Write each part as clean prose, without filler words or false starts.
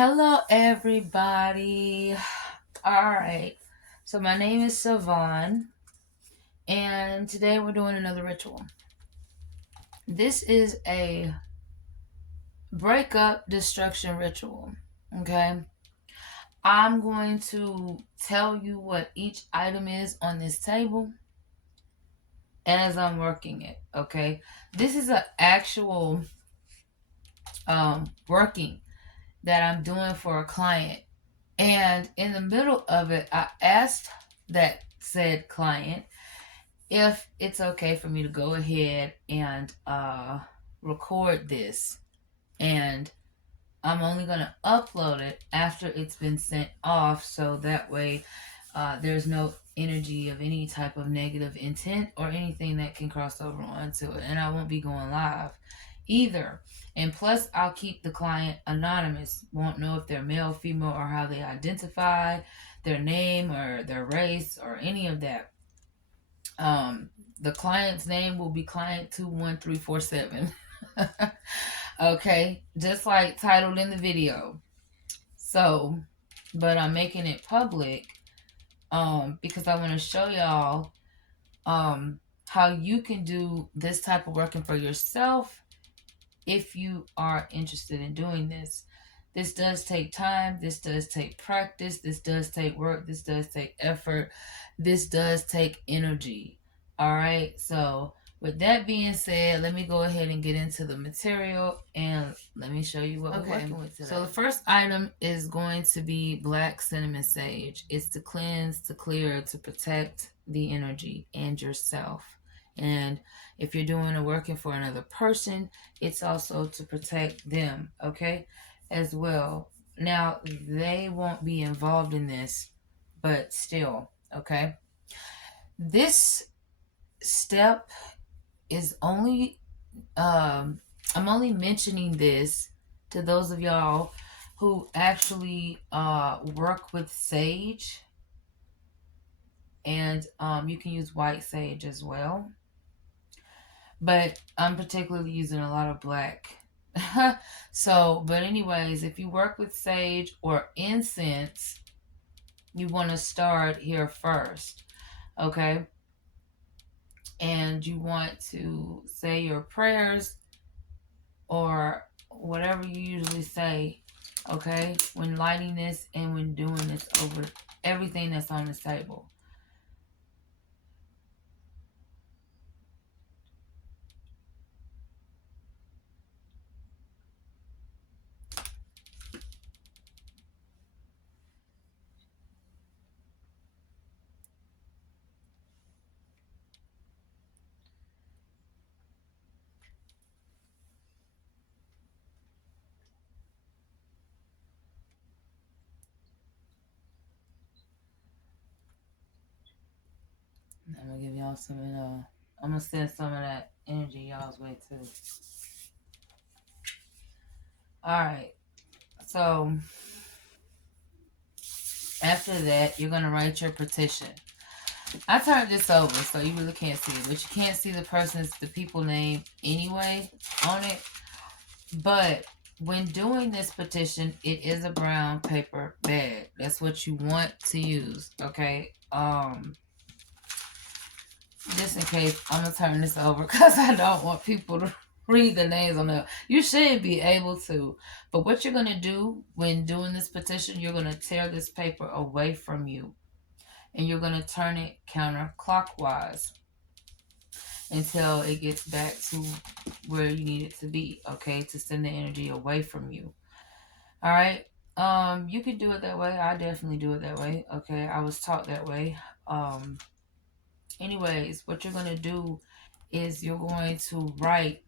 Hello, everybody. All right. So, my name is Savon, and today we're doing another ritual. This is a breakup destruction ritual. Okay. I'm going to tell you what each item is on this table as I'm working it. Okay. This is an actual working that I'm doing for a client. And in the middle of it, I asked that said client if it's okay for me to go ahead and record this. And I'm only going to upload it after it's been sent off, so that way there's no energy of any type of negative intent or anything that can cross over onto it. And I won't be going live either. And plus, I'll keep the client anonymous. Won't know if they're male, female, or how they identify, their name or their race or any of that. The client's name will be client 21347. Okay, just like titled in the video. So, but I'm making it public because I want to show y'all how you can do this type of working for yourself if you are interested in doing this. This does take time, this does take practice, this does take work, this does take effort, this does take energy. All right, so with that being said, let me go ahead and get into the material and let me show you what we're working with today. So the first item is going to be black cinnamon sage. It's to cleanse, to clear, to protect the energy and yourself. And if you're doing a working for another person, it's also to protect them, okay, as well. Now, they won't be involved in this, but still, okay. This step is only, I'm only mentioning this to those of y'all who actually work with sage. And you can use white sage as well. But I'm particularly using a lot of black. So, but anyways, if you work with sage or incense, you want to start here first, okay? And you want to say your prayers or whatever you usually say, okay, when lighting this and when doing this over everything that's on this table. I'm gonna give y'all some of the, I'm gonna send some of that energy y'all's way too. All right, so after that, you're gonna write your petition. I turned this over so you really can't see it, but you can't see the people name anyway on it. But when doing this petition, it is a brown paper bag. That's what you want to use, okay? Just in case, I'm gonna turn this over because I don't want people to read the names on there. You should be able to, but what you're gonna do when doing this petition, you're gonna tear this paper away from you, and you're gonna turn it counterclockwise until it gets back to where you need it to be, okay, to send the energy away from you. All right. You can do it that way. I definitely do it that way. Okay, I was taught that way. Anyways, what you're gonna do is you're going to write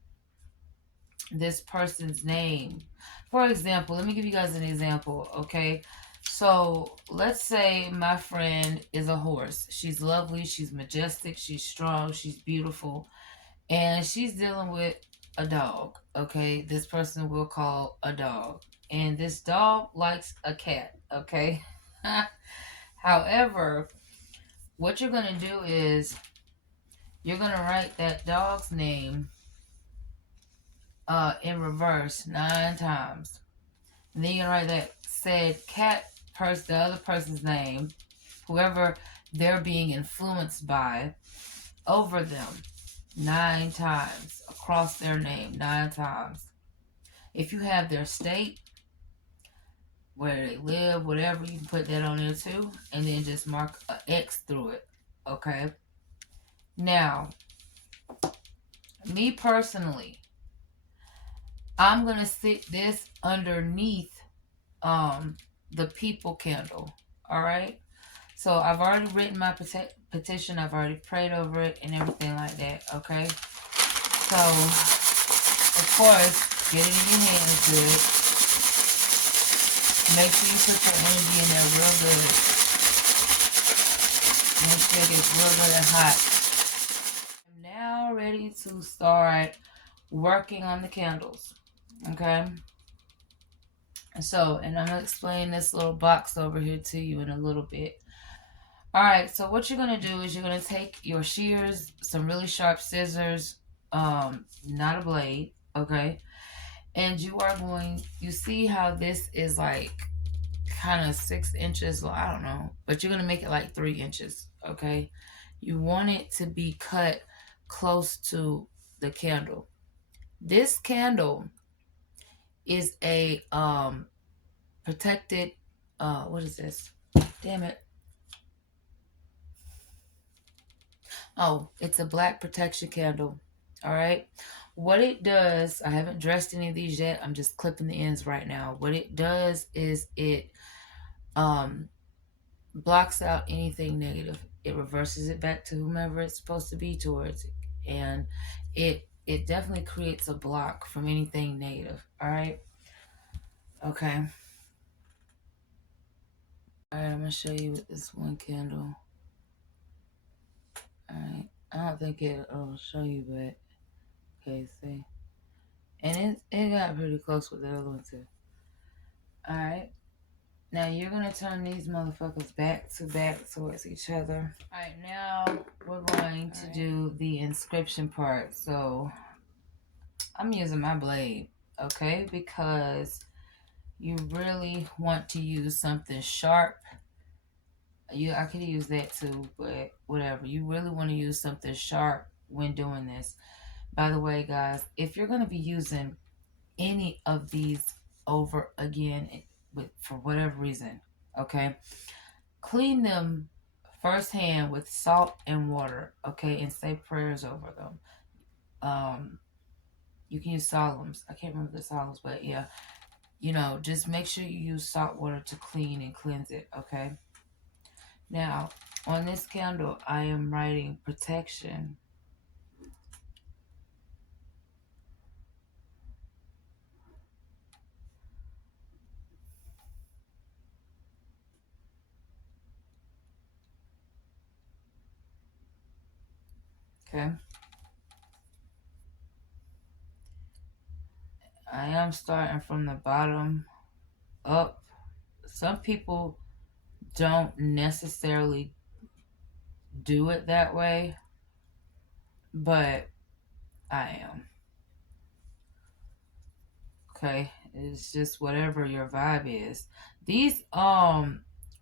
this person's name. For example, let me give you guys an example, okay? So let's say my friend is a horse. She's lovely, she's majestic, she's strong, she's beautiful, and she's dealing with a dog, okay? This person will call a dog. And this dog likes a cat, okay? However, what you're going to do is you're going to write that dog's name in reverse 9 times. And then you're going to write that said the other person's name, whoever they're being influenced by, over them 9 times, across their name 9 times. If you have their state, where they live, whatever, you can put that on there too, and then just mark an X through it. Okay. Now, me personally, I'm gonna sit this underneath the people candle. All right. So I've already written my petition. I've already prayed over it and everything like that. Okay. So of course, get it in your hands good. Make sure you put your energy in there real good. Make sure it gets real good and hot. I'm now ready to start working on the candles. Okay. So, and I'm going to explain this little box over here to you in a little bit. Alright, so what you're going to do is you're going to take your shears, some really sharp scissors, not a blade, okay? And you are going, you see how this is like kind of 6 inches, well, I don't know, but you're going to make it like 3 inches, okay? You want it to be cut close to the candle. This candle is a protected, what is this? Damn it. Oh, it's a black protection candle. All right. What it does, I haven't dressed any of these yet. I'm just clipping the ends right now. What it does is it blocks out anything negative. It reverses it back to whomever it's supposed to be towards. And it definitely creates a block from anything negative. All right. Okay. All right, I'm going to show you with this one candle. All right. I don't think it'll show you, but okay, see. And it got pretty close with the other one too. Alright. Now you're going to turn these motherfuckers back to back towards each other. Alright, now we're going to do the inscription part. So I'm using my blade, okay? Because you really want to use something sharp. I could use that too, but whatever. You really want to use something sharp when doing this. By the way, guys, if you're going to be using any of these over again for whatever reason, okay, clean them firsthand with salt and water, okay, and say prayers over them. You can use solemns. I can't remember the solemns, but yeah, just make sure you use salt water to clean and cleanse it, okay? Now, on this candle, I am writing protection. Okay. I am starting from the bottom up. Some people don't necessarily do it that way, but I am. Okay, it's just whatever your vibe is. These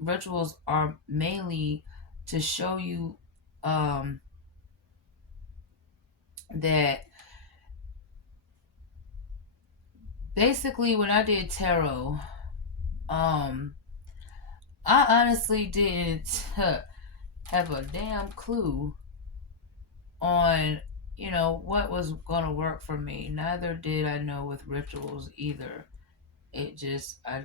rituals are mainly to show you that basically when I did tarot, I honestly didn't have a damn clue on what was gonna work for me. Neither did I know with rituals either. I just I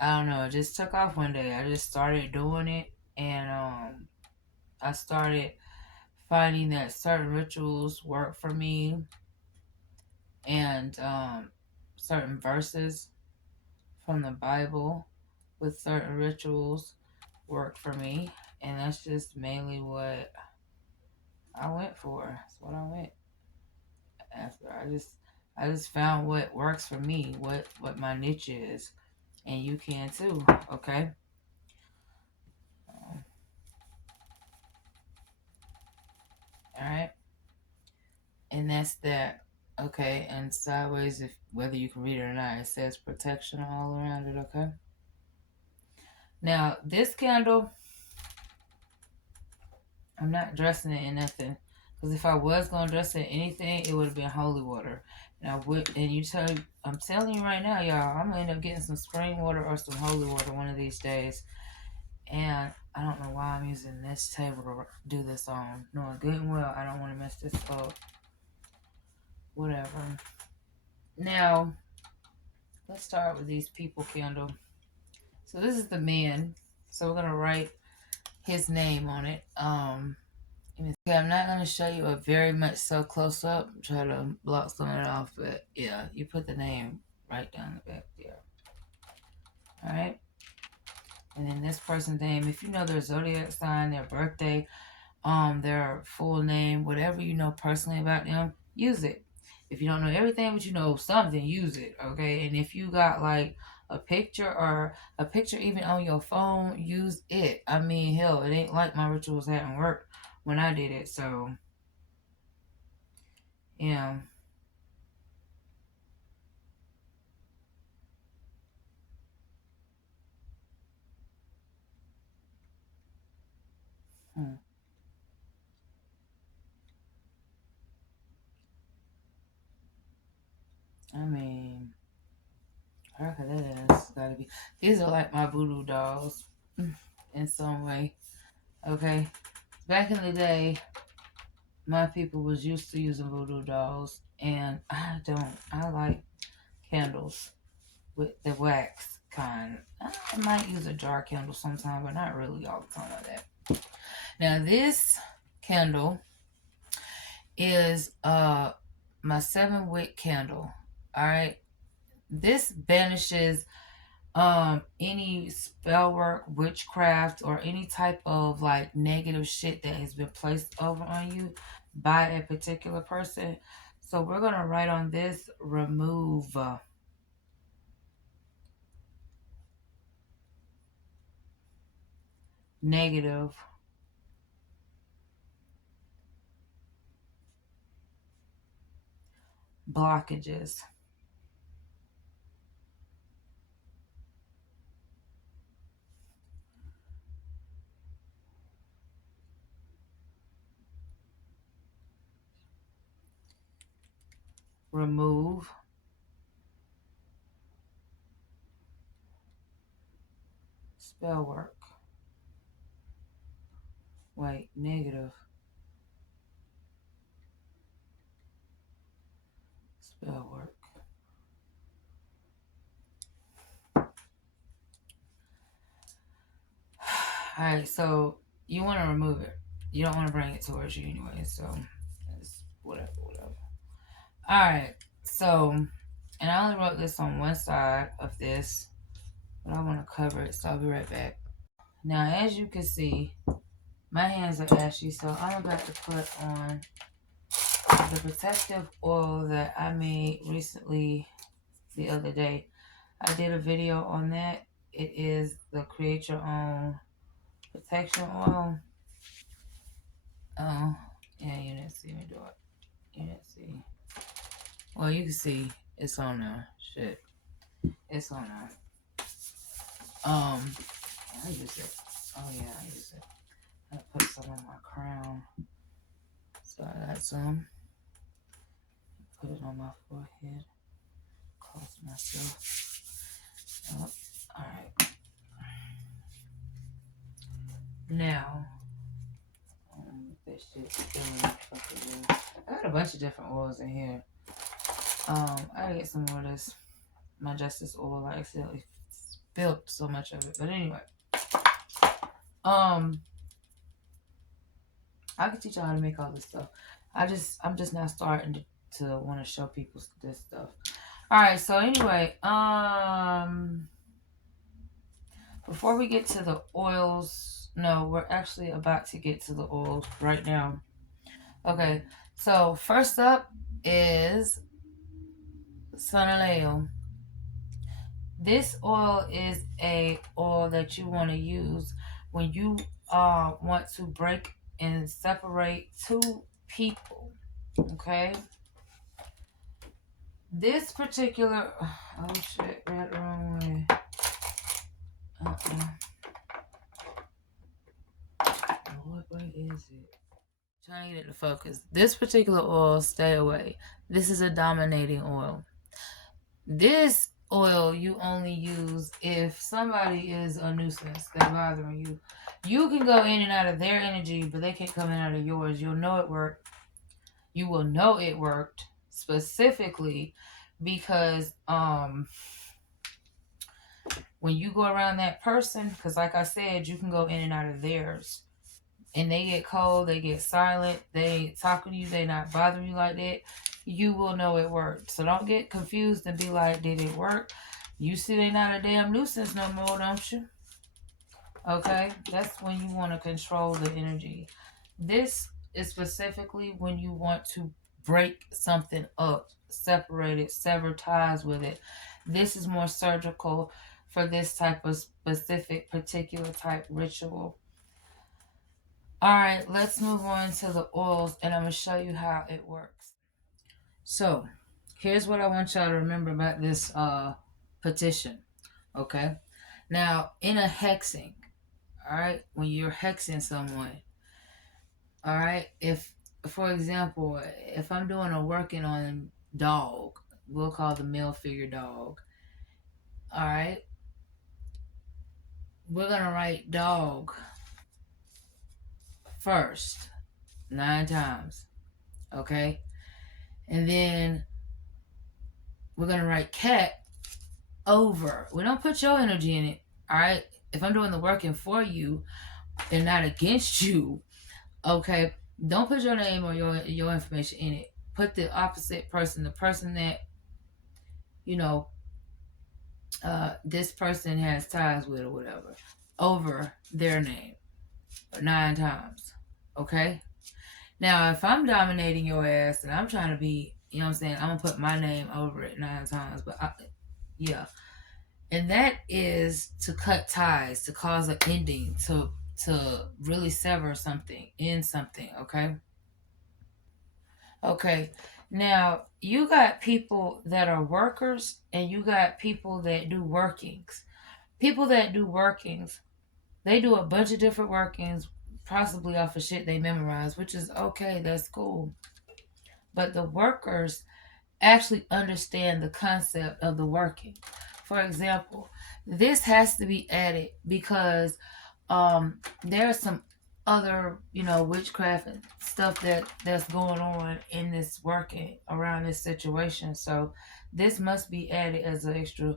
don't know, it just took off one day. I just started doing it, and I started finding that certain rituals work for me, and certain verses from the Bible with certain rituals work for me, and that's just mainly what I went for. That's what I went after. I just found what works for me, what my niche is, and you can too. Okay. All right. And that's that. Okay, and sideways, if whether you can read it or not, it says protection all around it. Okay. Now this candle, I'm not dressing it in nothing, because if I was gonna dress it in anything, it would have been holy water. Now, I'm telling you right now, y'all, I'm gonna end up getting some spring water or some holy water one of these days. And I don't know why I'm using this table to do this on, knowing good and well I don't want to mess this up. Whatever. Now, let's start with these people candle. So this is the man. So we're gonna write his name on it. Okay, I'm not gonna show you a very much so close up. Try to block some of it off, but yeah, you put the name right down the back there. All right. And then this person's name, if you know their zodiac sign, their birthday, their full name, whatever you know personally about them, use it. If you don't know everything, but you know something, use it. Okay. And if you got like a picture or a picture even on your phone, use it. I mean, hell, it ain't like my rituals hadn't worked when I did it. So, yeah. Hmm. I mean, whatever that is, gotta be. These are like my voodoo dolls in some way. Okay. Back in the day, my people was used to using voodoo dolls, and I don't. I like candles with the wax kind. I might use a jar candle sometime, but not really all the time like that. Now this candle is my 7-wick candle. All right. This banishes any spell work, witchcraft, or any type of like negative shit that has been placed over on you by a particular person. So we're gonna write on this, remove negative blockages. Remove spell work. Wait, negative spell work. Alright, so you want to remove it. You don't want to bring it towards you anyway, so it's whatever. Alright, so, and I only wrote this on one side of this, but I want to cover it, so I'll be right back. Now, as you can see, my hands are ashy, so I'm about to put on the protective oil that I made recently the other day. I did a video on that. It is the Create Your Own Protection Oil. Oh, yeah, you didn't see me do it. You didn't see. Well, you can see it's on there. Shit. It's on there. I use it. Oh, yeah, I use it. I put some on my crown. So I got some. Put it on my forehead. Close myself. Oh, alright. Now, this shit's still I got a bunch of different oils in here. I gotta get some more of this. My Justice oil. I accidentally spilled so much of it. But anyway. I can teach y'all how to make all this stuff. I'm just now starting to want to show people this stuff. Alright, so anyway, before we get to the oils, no, we're actually about to get to the oils right now. Okay, so first up is Sonaleo. This oil is a oil that you want to use when you want to break and separate two people. Okay. This particular, oh shit, read the wrong way. What way is it? Trying to get it to focus. This particular oil, stay away. This is a dominating oil. This oil you only use if somebody is a nuisance, they're bothering you. You can go in and out of their energy, but they can't come in and out of yours. You'll know it worked. You will know it worked specifically because when you go around that person, because like I said, you can go in and out of theirs. And they get cold, they get silent, they ain't talking to you, they not bothering you like that, you will know it worked. So don't get confused and be like, did it work? You see they not a damn nuisance no more, don't you? Okay? That's when you want to control the energy. This is specifically when you want to break something up, separate it, sever ties with it. This is more surgical for this type of specific, particular type ritual. All right, let's move on to the oils and I'm going to show you how it works. So, here's what I want y'all to remember about this petition. Okay? Now, in a hexing, all right, when you're hexing someone, all right, if, for example, if I'm doing a working on dog, we'll call the male figure dog, all right, we're going to write dog first 9 times, okay? And then we're going to write cat over. We don't put your energy in it, all right? If I'm doing the working for you and not against you, okay, don't put your name or your information in it. Put the opposite person, the person that, you know, this person has ties with or whatever, over their name 9 times, okay? Now, if I'm dominating your ass and I'm trying to be, you know what I'm saying, I'm going to put my name over it 9 times, but yeah. And that is to cut ties, to cause an ending, to really sever something, end something, okay? Okay. Now, you got people that are workers and you got people that do workings. People that do workings, they do a bunch of different workings, possibly off of shit they memorize, which is okay, that's cool. But the workers actually understand the concept of the working. For example, this has to be added because there's some other, you know, witchcraft and stuff that's going on in this working around this situation. So this must be added as an extra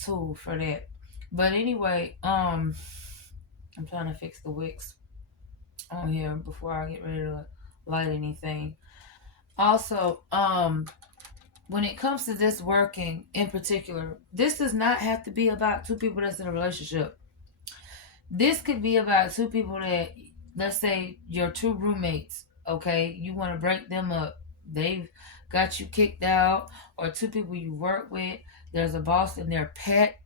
tool for that. But anyway, I'm trying to fix the wicks on here before I get ready to light anything. Also, when it comes to this working in particular, this does not have to be about 2 people that's in a relationship. This could be about 2 people that, let's say, your 2 roommates, okay? You want to break them up. They've got you kicked out, or 2 people you work with. There's a boss and their pet,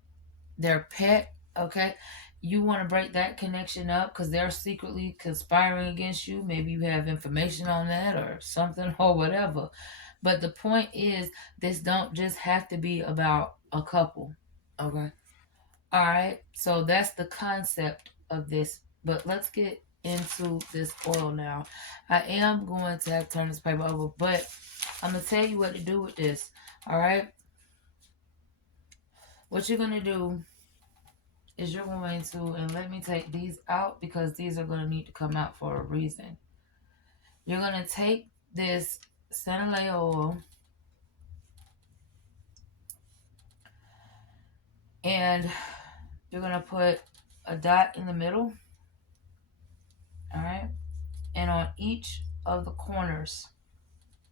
okay? You want to break that connection up because they're secretly conspiring against you. Maybe you have information on that or something or whatever. But the point is, this don't just have to be about a couple, okay? All right, so that's the concept of this. But let's get into this oil now. I am going to have to turn this paper over, but I'm going to tell you what to do with this. All right, what you're going to do is you're going to, and let me take these out because these are going to need to come out for a reason. You're going to take this Senile oil and you're going to put a dot in the middle, all right, and on each of the corners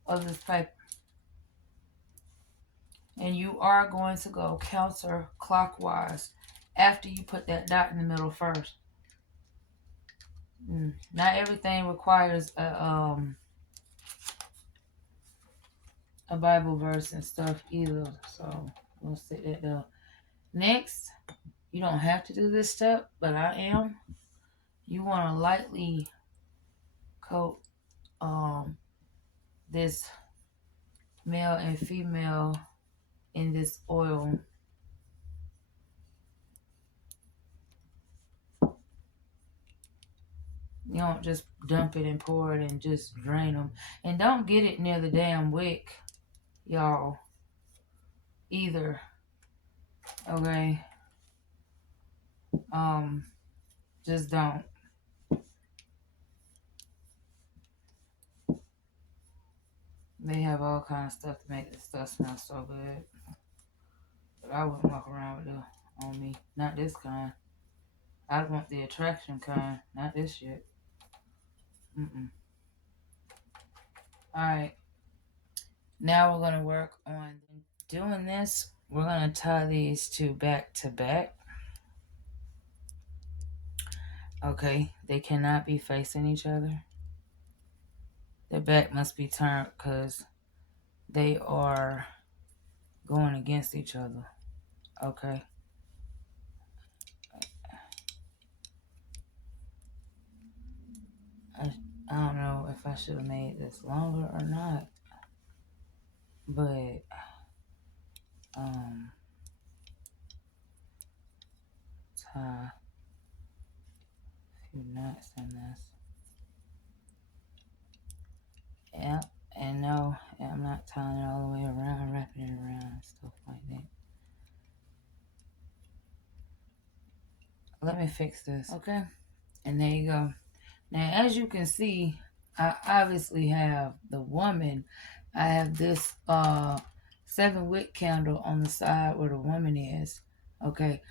of this paper. And you are going to go counterclockwise after you put that dot in the middle first. Not everything requires a Bible verse and stuff either. So we'll sit that down. Next, you don't have to do this step, but I am. You want to lightly coat this male and female in this oil. You don't just dump it and pour it and just drain them. And don't get it near the damn wick, y'all, either. Okay? Just don't. They have all kinds of stuff to make this stuff smell so good. But I wouldn't walk around with it on me. Not this kind. I want the attraction kind, not this shit. Alright. Now we're going to work on doing this. We're going to tie these two back to back. Okay, they cannot be facing each other. Their back must be turned because they are going against each other. Okay. I don't know if I should have made this longer or not. But, tie a few knots in this. Yeah, and no, I'm not tying it all the way around, wrapping it around, and stuff like that. Let me fix this. Okay, and there you go. Now, as you can see, I obviously have the woman. I have this 7-wick candle on the side where the woman is. Okay,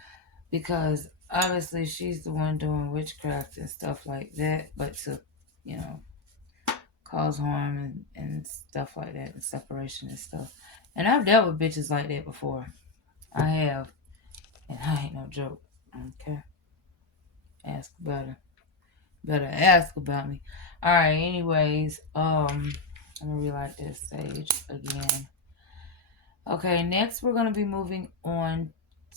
because obviously she's the one doing witchcraft and stuff like that, but to, you know, cause harm and stuff like that, and separation and stuff. And I've dealt with bitches like that before. I have. And I ain't no joke. Okay. Ask about it. Better ask about me. Alright, anyways, I'm gonna relight this sage again. Okay, next we're gonna be moving on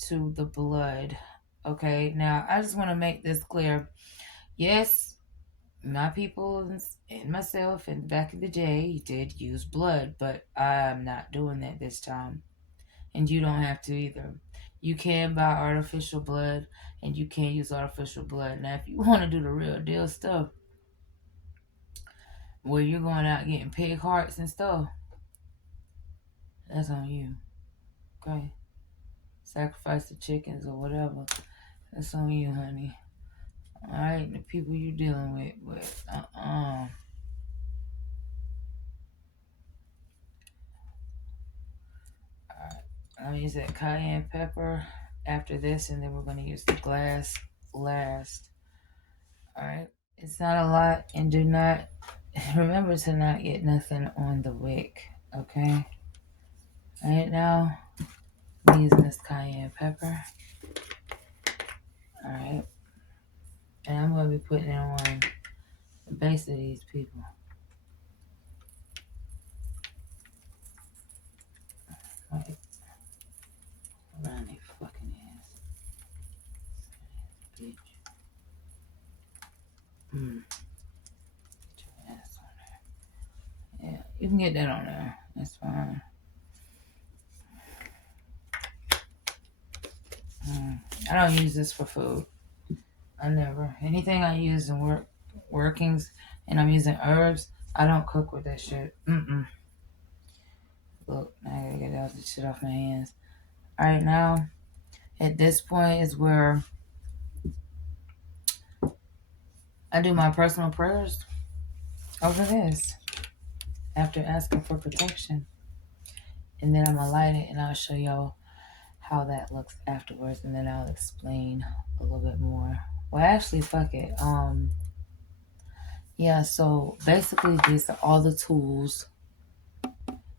to the blood. Okay, now I just want to make this clear. Yes, my people and myself and back in the day did use blood, but I'm not doing that this time. And you don't have to either. You can buy artificial blood and you can use artificial blood. Now, if you want to do the real deal stuff where you're going out getting pig hearts and stuff, that's on you. Okay? Sacrifice the chickens or whatever. That's on you, honey. Alright? The people you're dealing with. But, Alright. I'm going to use that cayenne pepper after this, and then we're going to use the glass last. Alright? It's not a lot, and do not, remember to not get nothing on the wick, okay? Alright, now, I'm using this cayenne pepper. Alright? And I'm going to be putting it on the base of these people. Right around their fucking ass. Bitch. Get your ass on there. Yeah, you can get that on there. That's fine. I don't use this for food. I never. Anything I use in workings and I'm using herbs, I don't cook with that shit. Look, I gotta get all this shit off my hands. Alright, now, at this point is where I do my personal prayers over this after asking for protection. And then I'm gonna light it and I'll show y'all how that looks afterwards, and then I'll explain a little bit more. Well, actually, fuck it. Yeah, so basically these are all the tools.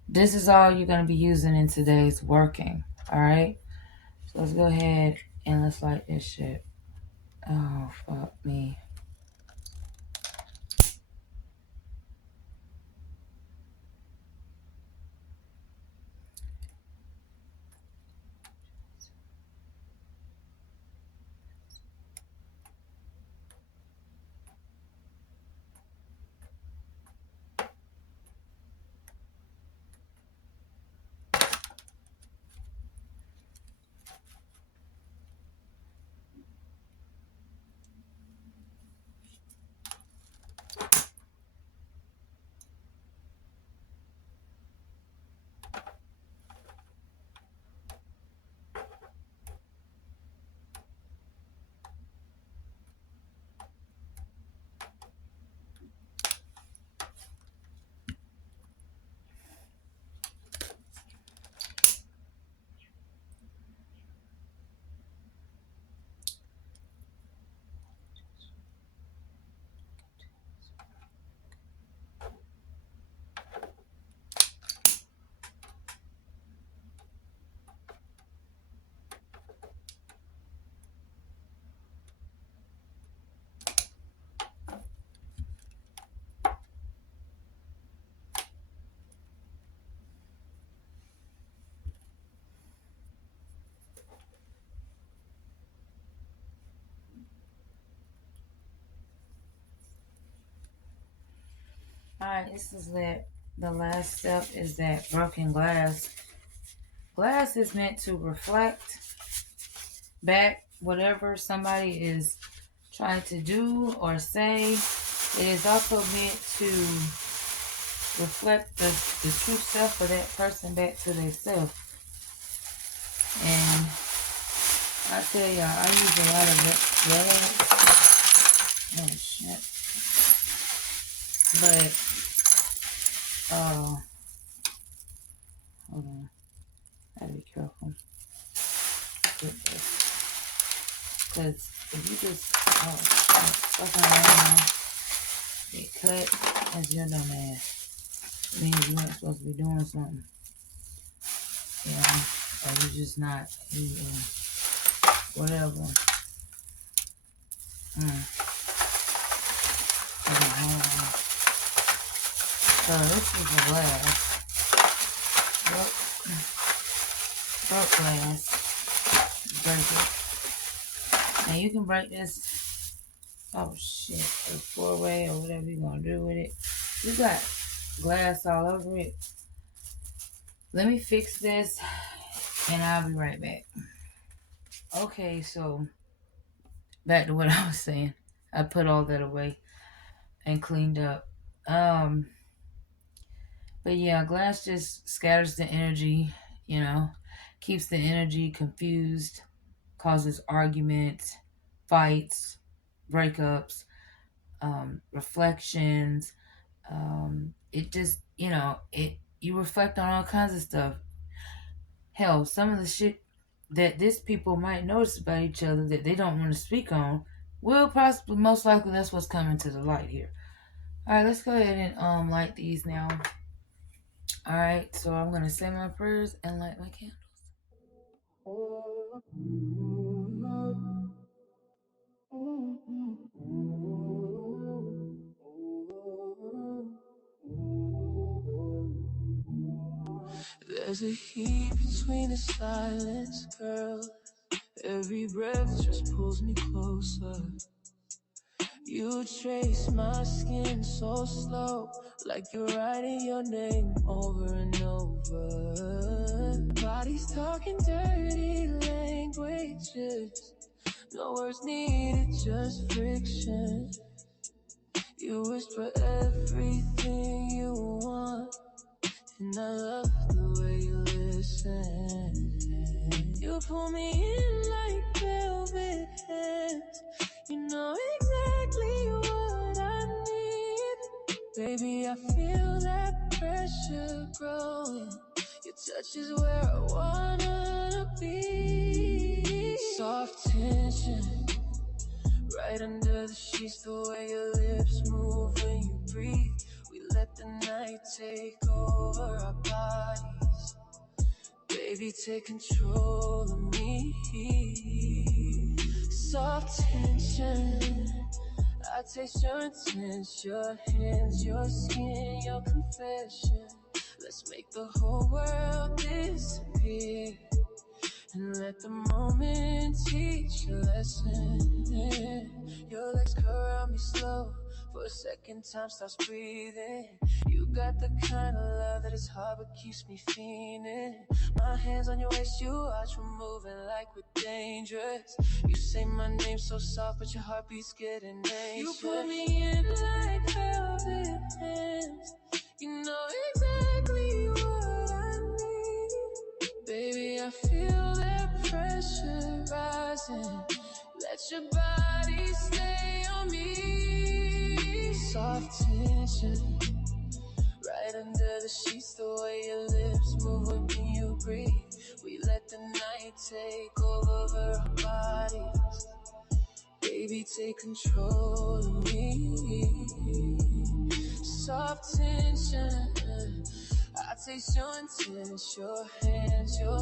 This is all you're gonna be using in today's working. Alright? So let's go ahead and let's light this shit. Oh, fuck me. Alright, this is the last step is that broken glass. Glass is meant to reflect back whatever somebody is trying to do or say. It is also meant to reflect the true self of that person back to themselves. And I tell y'all, I use a lot of glass. Oh shit. But hold on. Gotta be careful with this. Because if you just fucking around, get cut, that's your dumb ass. It means you weren't supposed to be doing something. You know? Or you just not. Whatever. So this is the glass. Broke glass. Break it. Now you can break this. Oh shit. A 4-way or whatever you're gonna do with it. You got glass all over it. Let me fix this and I'll be right back. Okay, so back to what I was saying. I put all that away and cleaned up. But yeah, glass just scatters the energy, you know, keeps the energy confused, causes arguments, fights, breakups, reflections. It just, you reflect on all kinds of stuff. Hell, some of the shit that this people might notice about each other that they don't want to speak on will possibly, most likely, that's what's coming to the light here. All right, let's go ahead and light these now. All right, so I'm gonna say my prayers and light my candles. There's a heat between the silence, girl. Every breath just pulls me closer. You trace my skin so slow, like you're writing your name over and over. Bodies talking dirty languages, no words needed, just friction. You whisper everything you want, and I love the way you listen. You pull me in like velvet hands. You know exactly what I need. Baby, I feel that pressure growing. Your touch is where I wanna be. Soft tension, right under the sheets, the way your lips move when you breathe. We let the night take over our bodies. Baby, take control of me. Soft tension, I taste your intent, your hands, your skin, your confession. Let's make the whole world disappear and let the moment teach a lesson. Your legs curl me slow, for a second time stops breathing. You got the kind of love that is hard but keeps me fiending. My hands on your waist, you watch, we're moving like we're dangerous. You say my name so soft, but your heartbeat's getting anxious. You pull me in like velvet hands. You know exactly what I need. Baby, I feel that pressure rising. Let your body stay on me. Soft tension, right under the sheets, the way your lips move when you breathe. We let the night take over our bodies. Baby, take control of me. Soft tension, I taste your intent, your hands, your